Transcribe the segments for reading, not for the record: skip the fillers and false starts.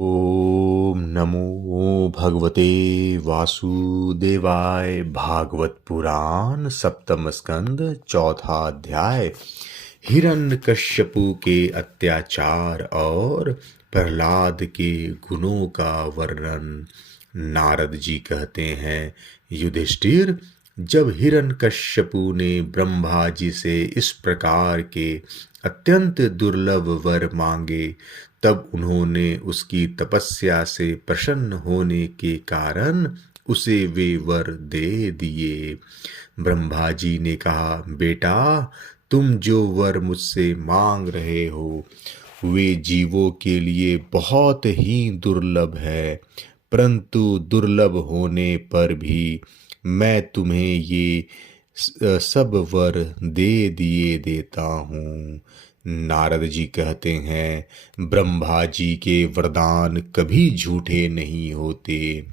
ओम नमो भगवते वासुदेवाय। भागवत पुराण सप्तम स्कंद चौथा अध्याय। हिरण्यकश्यपु के अत्याचार और प्रहलाद के गुणों का वर्णन। नारद जी कहते हैं, युधिष्ठिर, जब हिरण्यकश्यपु ने ब्रह्मा जी से इस प्रकार के अत्यंत दुर्लभ वर मांगे, तब उन्होंने उसकी तपस्या से प्रसन्न होने के कारण उसे वे वर दे दिए। ब्रह्मा जी ने कहा, बेटा, तुम जो वर मुझसे मांग रहे हो वे जीवों के लिए बहुत ही दुर्लभ है, परंतु दुर्लभ होने पर भी मैं तुम्हें ये सब वर दे दिए देता हूँ। नारद जी कहते हैं, ब्रह्मा जी के वरदान कभी झूठे नहीं होते,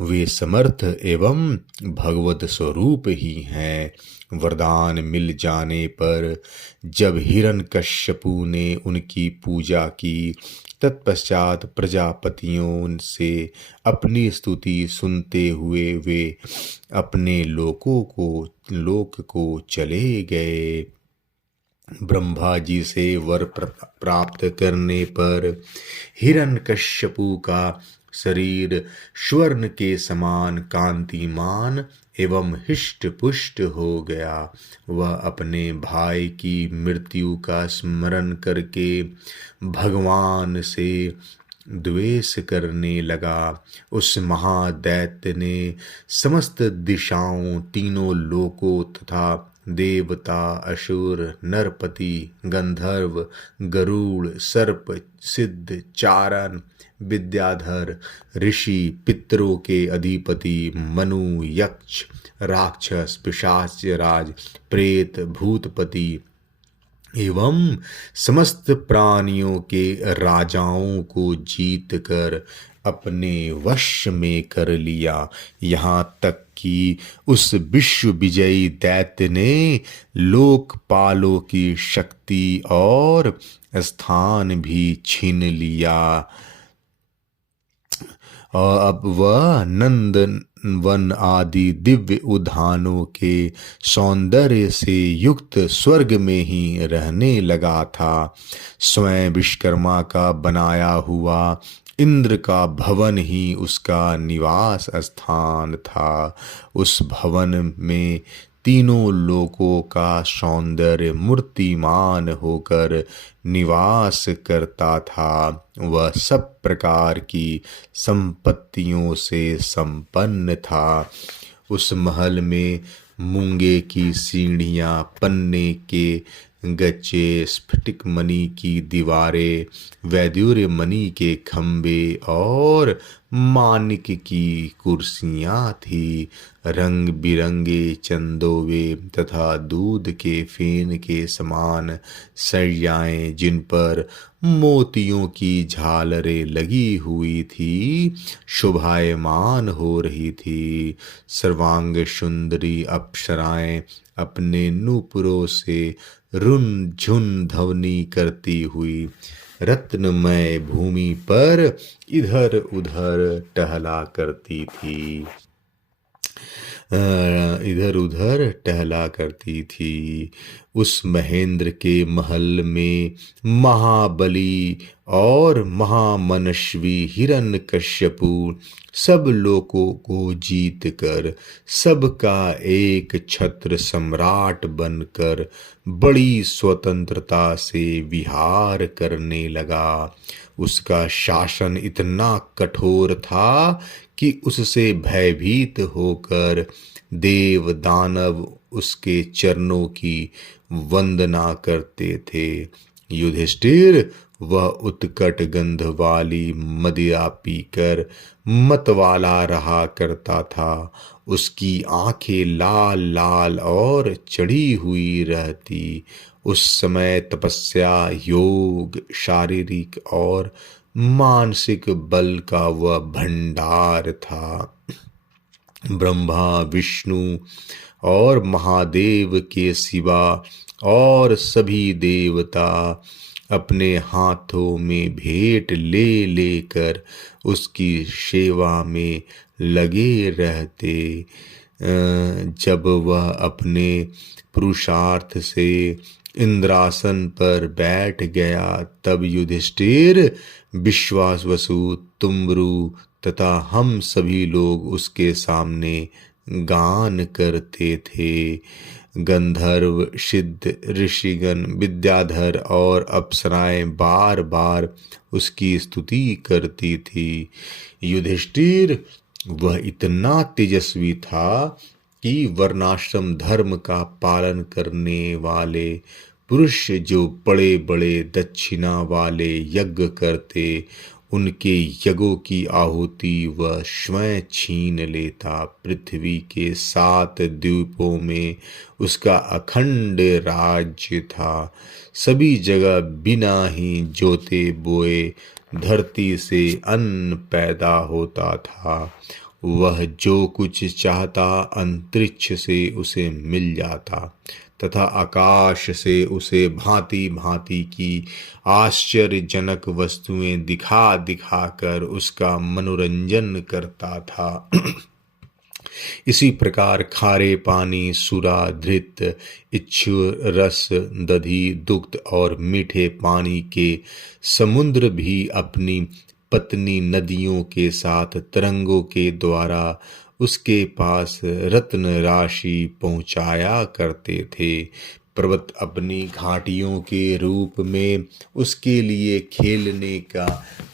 वे समर्थ एवं भगवत स्वरूप ही हैं। वरदान मिल जाने पर जब हिरण्यकश्यपु ने उनकी पूजा की, तत्पश्चात प्रजापतियों से अपनी स्तुति सुनते हुए वे अपने लोक को चले गए। ब्रह्मा जी से वर प्राप्त करने पर हिरण्यकश्यपु का शरीर स्वर्ण के समान कांतिमान एवं हिष्ट पुष्ट हो गया। वह अपने भाई की मृत्यु का स्मरण करके भगवान से द्वेष करने लगा। उस महादैत्य ने समस्त दिशाओं, तीनों लोकों तथा देवता, असुर, नरपति, गंधर्व, गरुड़, सर्प, सिद्ध, चारण, विद्याधर, ऋषि, पितरों के अधिपति, मनु, यक्ष, राक्षस, पिशाच राज, प्रेत, भूतपति एवं समस्त प्राणियों के राजाओं को जीत कर अपने वश में कर लिया। यहाँ तक कि उस विश्व विजयी दैत्य ने लोकपालों की शक्ति और स्थान भी छीन लिया। और अब वह नंदन आदि दिव्य उद्यानों के सौंदर्य से युक्त स्वर्ग में ही रहने लगा था। स्वयं विश्वकर्मा का बनाया हुआ इंद्र का भवन ही उसका निवास स्थान था। उस भवन में तीनों लोकों का सौंदर्य मूर्तिमान होकर निवास करता था। वह सब प्रकार की संपत्तियों से संपन्न था। उस महल में मूंगे की सीढ़ियाँ, पन्ने के गच्चे, स्फटिक मणि की दीवारें, वैदूर्य मणि के खंभे और मानिक की कुर्सियाँ थी। रंग बिरंगे चंदोवे तथा दूध के फेन के समान सरियाएं, जिन पर मोतियों की झालरें लगी हुई थी, शोभायमान हो रही थी। सर्वांग सुंदरी अप्सराएं अपने नूपुरों से रुन झुन ध्वनि करती हुई रत्नमय भूमि पर इधर उधर टहला करती थी। उस महेंद्र के महल में महाबली और महामनस्वी हिरण्यकश्यपु सब लोगों को जीत कर सबका एक छत्र सम्राट बनकर बड़ी स्वतंत्रता से विहार करने लगा। उसका शासन इतना कठोर था कि उससे भयभीत होकर देव दानव उसके चरणों की वंदना करते थे। युधिष्ठिर, वह उत्कट गंध वाली मदिरा पीकर मतवाला रहा करता था। उसकी आंखें लाल लाल और चढ़ी हुई रहती। उस समय तपस्या, योग, शारीरिक और मानसिक बल का वह भंडार था। ब्रह्मा, विष्णु और महादेव के सिवा और सभी देवता अपने हाथों में भेंट ले लेकर उसकी सेवा में लगे रहते। जब वह अपने पुरुषार्थ से इंद्रासन पर बैठ गया तब युधिष्ठिर, विश्वावसु, तुम्बरु तथा हम सभी लोग उसके सामने गान करते थे। गंधर्व, सिद्ध, ऋषिगण, विद्याधर और अप्सराएं बार बार उसकी स्तुति करती थी। युधिष्ठिर वह इतना तेजस्वी था कि वर्णाश्रम धर्म का पालन करने वाले पुरुष जो बड़े बड़े दक्षिणा वाले यज्ञ करते, उनके यज्ञों की आहुति वह स्वयं छीन लेता। पृथ्वी के 7 द्वीपों में उसका अखंड राज्य था। सभी जगह बिना ही जोते बोए धरती से अन्न पैदा होता था। वह जो कुछ चाहता अंतरिक्ष से उसे मिल जाता तथा आकाश से उसे भांति भांति की आश्चर्यजनक वस्तुएं दिखा दिखा कर उसका मनोरंजन करता था। इसी प्रकार खारे पानी, सुरा, धृत, इक्षु रस, दधि, दुग्ध और मीठे पानी के समुद्र भी अपनी पत्नी नदियों के साथ तरंगों के द्वारा उसके पास रत्न राशि पहुँचाया करते थे। पर्वत अपनी घाटियों के रूप में उसके लिए खेलने का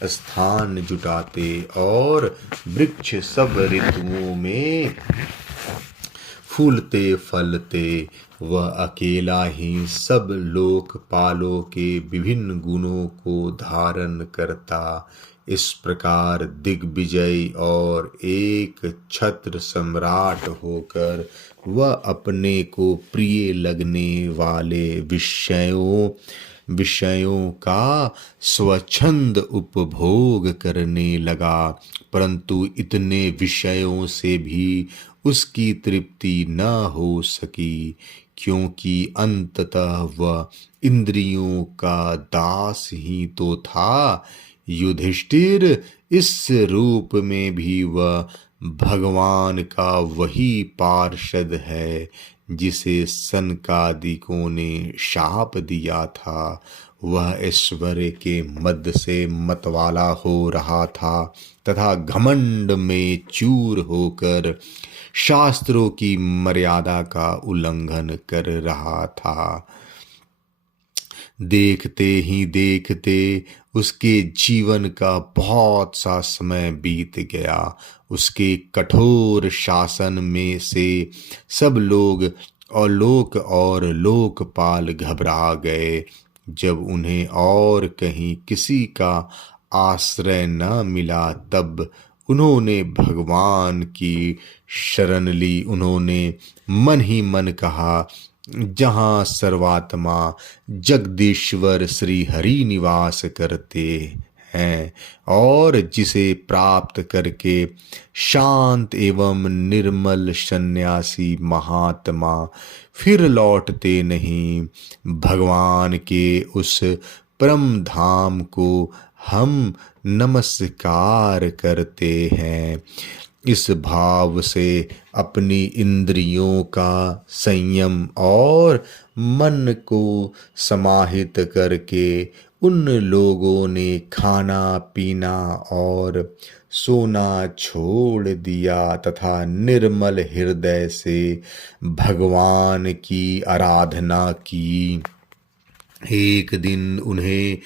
स्थान जुटाते और वृक्ष सब ऋतुओं में फूलते फलते। वह अकेला ही सब लोकपालों के विभिन्न गुणों को धारण करता। इस प्रकार दिग्विजय और एक छत्र सम्राट होकर वह अपने को प्रिय लगने वाले विषयों का स्वच्छंद उपभोग करने लगा। परंतु इतने विषयों से भी उसकी तृप्ति न हो सकी, क्योंकि अंततः वह इंद्रियों का दास ही तो था। युधिष्ठिर इस रूप में भी वह भगवान का वही पार्षद है जिसे सनकादिकों ने शाप दिया था। वह ऐश्वर्य के मद से मतवाला हो रहा था तथा घमंड में चूर होकर शास्त्रों की मर्यादा का उल्लंघन कर रहा था। देखते ही देखते उसके जीवन का बहुत सा समय बीत गया। उसके कठोर शासन में से सब लोग और लोकपाल घबरा गए। जब उन्हें और कहीं किसी का आश्रय न मिला तब उन्होंने भगवान की शरण ली। उन्होंने मन ही मन कहा, जहाँ सर्वात्मा जगदीश्वर श्री हरि निवास करते हैं और जिसे प्राप्त करके शांत एवं निर्मल सन्यासी महात्मा फिर लौटते नहीं, भगवान के उस परम धाम को हम नमस्कार करते हैं। इस भाव से अपनी इंद्रियों का संयम और मन को समाहित करके उन लोगों ने खाना पीना और सोना छोड़ दिया तथा निर्मल हृदय से भगवान की आराधना की। एक दिन उन्हें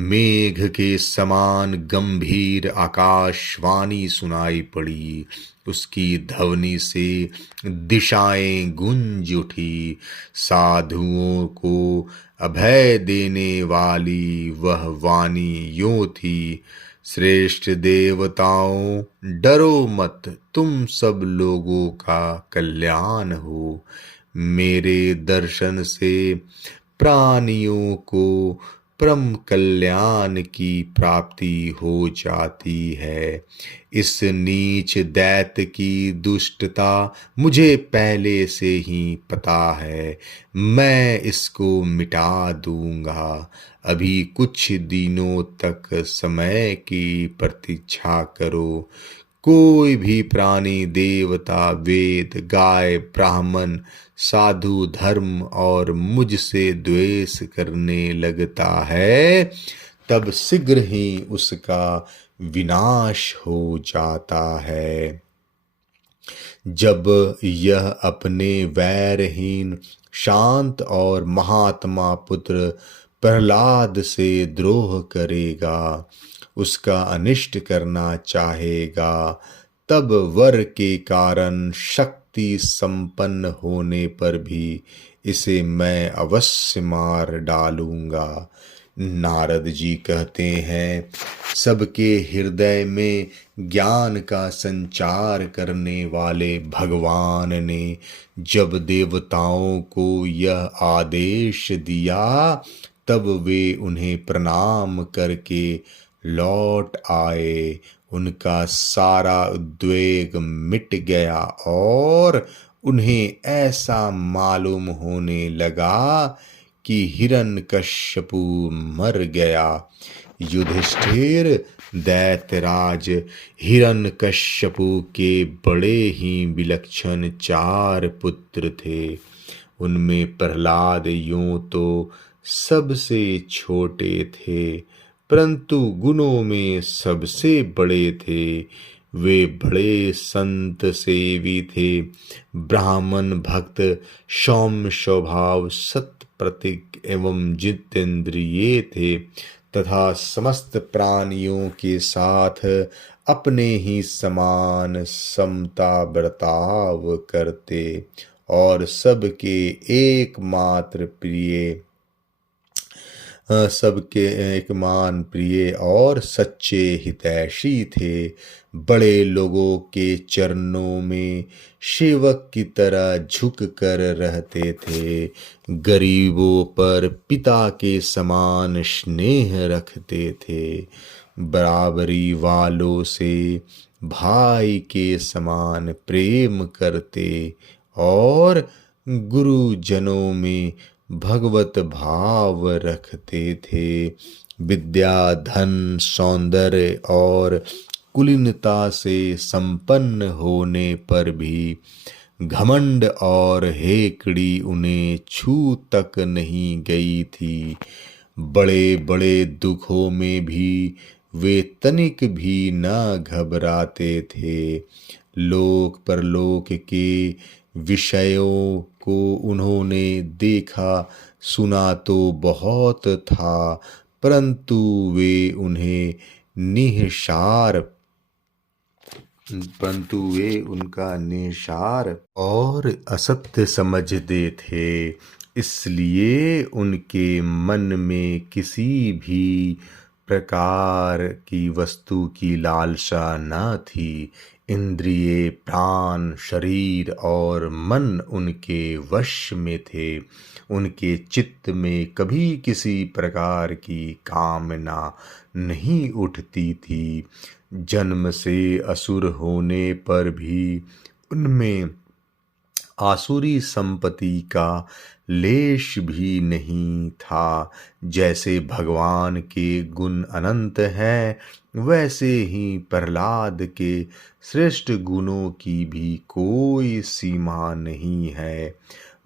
मेघ के समान गंभीर आकाशवाणी सुनाई पड़ी। उसकी ध्वनि से दिशाएं गूंज उठी। साधुओं को अभय देने वाली वह वाणी यूं थी, श्रेष्ठ देवताओं, डरो मत, तुम सब लोगों का कल्याण हो। मेरे दर्शन से प्राणियों को परम कल्याण की प्राप्ति हो जाती है। इस नीच दैत्य की दुष्टता मुझे पहले से ही पता है, मैं इसको मिटा दूंगा। अभी कुछ दिनों तक समय की प्रतीक्षा करो। कोई भी प्राणी, देवता, वेद, गाय, ब्राह्मण, साधु, धर्म और मुझसे द्वेष करने लगता है, तब शीघ्र ही उसका विनाश हो जाता है। जब यह अपने वैरहीन, शांत और महात्मा पुत्र प्रहलाद से द्रोह करेगा, उसका अनिष्ट करना चाहेगा, तब वर के कारण शक्ति संपन्न होने पर भी इसे मैं अवश्य मार डालूंगा। नारद जी कहते हैं, सबके हृदय में ज्ञान का संचार करने वाले भगवान ने जब देवताओं को यह आदेश दिया, तब वे उन्हें प्रणाम करके लौट आए। उनका सारा उद्वेग मिट गया और उन्हें ऐसा मालूम होने लगा कि हिरण्यकश्यपु मर गया। युधिष्ठिर, दैत्यराज हिरण्यकश्यपु के बड़े ही विलक्षण 4 पुत्र थे। उनमें प्रहलाद यूं तो सबसे छोटे थे, परंतु गुणों में सबसे बड़े थे। वे बड़े संत सेवी थे, ब्राह्मण भक्त, सौम्य स्वभाव, सत्य प्रतीक एवं जितेंद्रिय थे तथा समस्त प्राणियों के साथ अपने ही समान समता बर्ताव करते और सबके एकमात्र प्रिय, सबके एकमान प्रिय और सच्चे हितैषी थे। बड़े लोगों के चरणों में सेवक की तरह झुक कर रहते थे। गरीबों पर पिता के समान स्नेह रखते थे। बराबरी वालों से भाई के समान प्रेम करते और गुरुजनों में भगवत भाव रखते थे। विद्या, धन, सौंदर्य और कुलीनता से संपन्न होने पर भी घमंड और हेकड़ी उन्हें छू तक नहीं गई थी। बड़े बड़े दुखों में भी वे तनिक भी न घबराते थे। लोक परलोक के विषयों को उन्होंने देखा सुना तो बहुत था, परंतु वे उन्हें उनका निसार और असत्य समझते थे। इसलिए उनके मन में किसी भी प्रकार की वस्तु की लालसा न थी। इंद्रिय, प्राण, शरीर और मन उनके वश में थे। उनके चित्त में कभी किसी प्रकार की कामना नहीं उठती थी। जन्म से असुर होने पर भी उनमें आसुरी संपत्ति का लेश भी नहीं था। जैसे भगवान के गुण अनंत हैं, वैसे ही प्रहलाद के श्रेष्ठ गुणों की भी कोई सीमा नहीं है।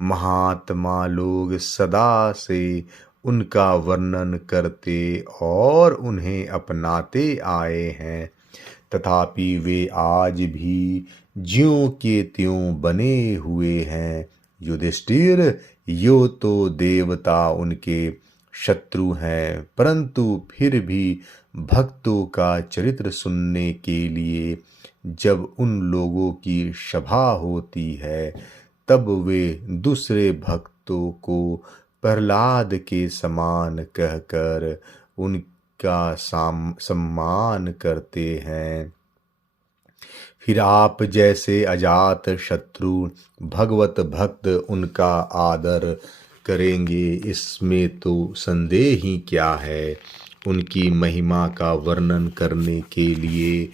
महात्मा लोग सदा से उनका वर्णन करते और उन्हें अपनाते आए हैं, तथापि वे आज भी ज्यों के त्यों बने हुए हैं। युधिष्ठिर, यो तो देवता उनके शत्रु हैं, परंतु फिर भी भक्तों का चरित्र सुनने के लिए जब उन लोगों की सभा होती है, तब वे दूसरे भक्तों को प्रहलाद के समान कहकर उनका सम्मान करते हैं। फिर आप जैसे अजात शत्रु भगवत भक्त उनका आदर करेंगे, इसमें तो संदेह ही क्या है। उनकी महिमा का वर्णन करने के लिए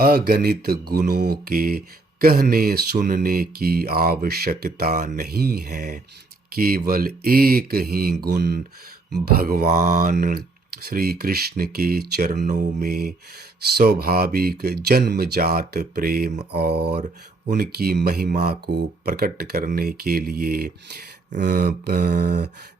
अगणित गुणों के कहने सुनने की आवश्यकता नहीं है। केवल एक ही गुण भगवान श्री कृष्ण के चरणों में स्वाभाविक जन्मजात प्रेम और उनकी महिमा को प्रकट करने के लिए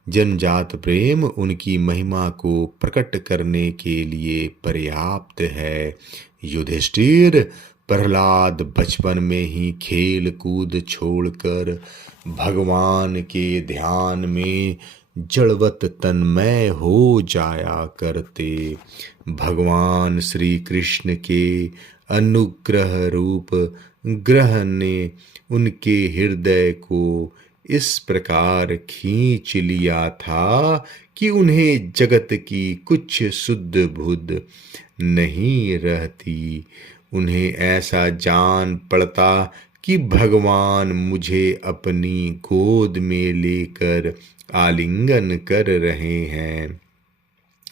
जन्मजात प्रेम उनकी महिमा को प्रकट करने के लिए पर्याप्त है। युधिष्ठिर, प्रहलाद बचपन में ही खेल कूद छोड़कर भगवान के ध्यान में जड़वत तन्मय हो जाया करते। भगवान श्री कृष्ण के अनुग्रह रूप ग्रह ने उनके हृदय को इस प्रकार खींच लिया था कि उन्हें जगत की कुछ सुध बुध नहीं रहती। उन्हें ऐसा जान पड़ता कि भगवान मुझे अपनी गोद में लेकर आलिंगन कर रहे हैं।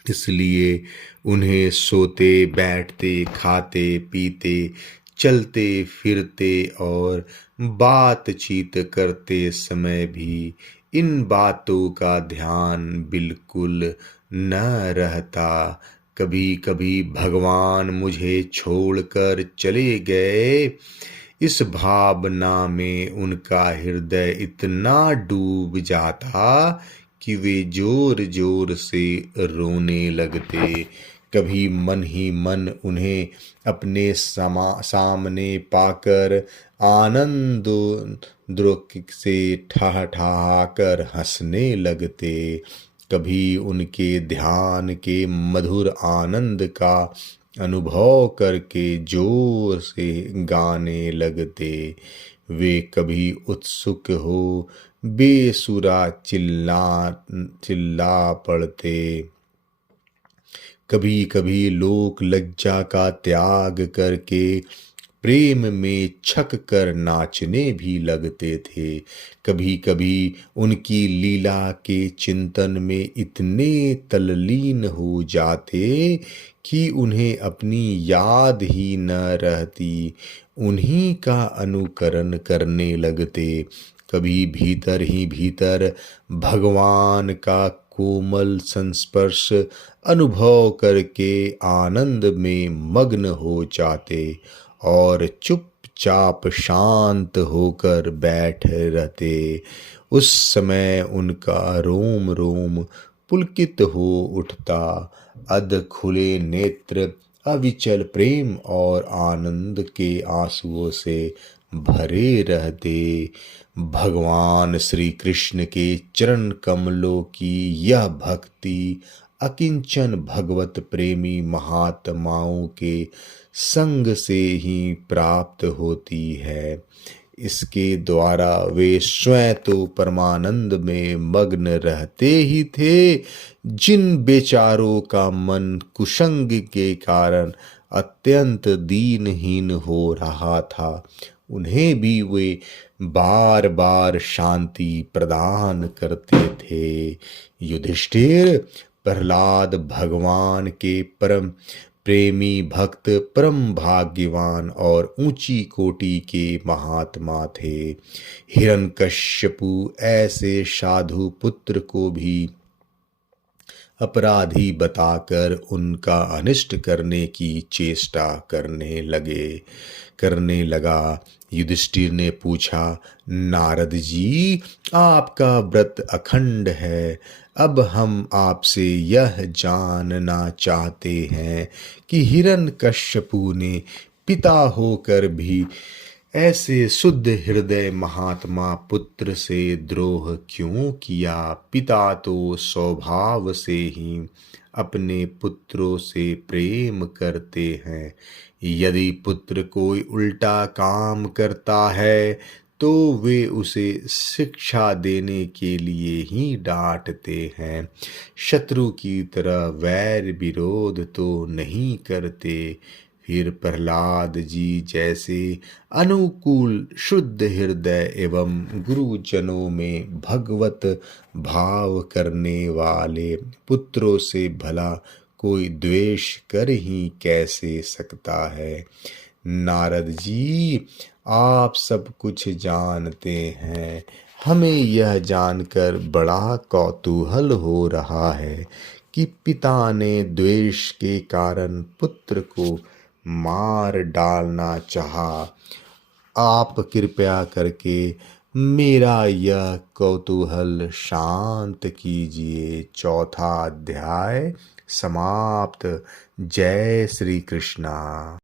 इसलिए उन्हें सोते बैठते खाते पीते चलते फिरते और बातचीत करते समय भी इन बातों का ध्यान बिल्कुल न रहता। कभी कभी भगवान मुझे छोड़कर चले गए, इस भावना में उनका हृदय इतना डूब जाता कि वे जोर जोर से रोने लगते। कभी मन ही मन उन्हें अपने सामने पाकर आनंद द्रोक से ठहाठहाकर हंसने लगते। कभी उनके ध्यान के मधुर आनंद का अनुभव करके जोर से गाने लगते। वे कभी उत्सुक हो बेसुरा चिल्ला पड़ते। कभी कभी लोक लज्जा का त्याग करके प्रेम में छक कर नाचने भी लगते थे। कभी कभी उनकी लीला के चिंतन में इतने तल्लीन हो जाते कि उन्हें अपनी याद ही न रहती, उन्हीं का अनुकरण करने लगते। कभी भीतर ही भीतर भगवान का कोमल संस्पर्श अनुभव करके आनंद में मग्न हो जाते और चुपचाप शांत होकर बैठे रहते। उस समय उनका रोम रोम पुलकित हो उठता, अध खुले नेत्र अविचल प्रेम और आनंद के आंसुओं से भरे रहते। भगवान श्री कृष्ण के चरण कमलों की यह भक्ति अकिंचन भगवत प्रेमी महात्माओं के संग से ही प्राप्त होती है। इसके द्वारा वे स्वयं तो परमानंद में मग्न रहते ही थे, जिन बेचारों का मन कुसंग के कारण अत्यंत दीनहीन हो रहा था, उन्हें भी वे बार बार शांति प्रदान करते थे। युधिष्ठिर, प्रहलाद भगवान के परम प्रेमी भक्त, परम भाग्यवान और ऊंची कोटि के महात्मा थे। हिरण्यकश्यपु ऐसे साधु पुत्र को भी अपराधी बताकर उनका अनिष्ट करने की चेष्टा करने लगा। युधिष्ठिर ने पूछा, नारद जी, आपका व्रत अखंड है। अब हम आपसे यह जानना चाहते हैं कि हिरण्यकश्यपु ने पिता होकर भी ऐसे शुद्ध हृदय महात्मा पुत्र से द्रोह क्यों किया। पिता तो स्वभाव से ही अपने पुत्रों से प्रेम करते हैं। यदि पुत्र कोई उल्टा काम करता है तो वे उसे शिक्षा देने के लिए ही डांटते हैं, शत्रु की तरह वैर विरोध तो नहीं करते। फिर प्रहलाद जी जैसे अनुकूल शुद्ध हृदय एवं गुरुजनों में भगवत भाव करने वाले पुत्रों से भला कोई द्वेष कर ही कैसे सकता है। नारद जी, आप सब कुछ जानते हैं। हमें यह जानकर बड़ा कौतूहल हो रहा है कि पिता ने द्वेष के कारण पुत्र को मार डालना चाहा। आप कृपया करके मेरा यह कौतूहल शांत कीजिए। चौथा अध्याय समाप्त। जय श्री कृष्णा।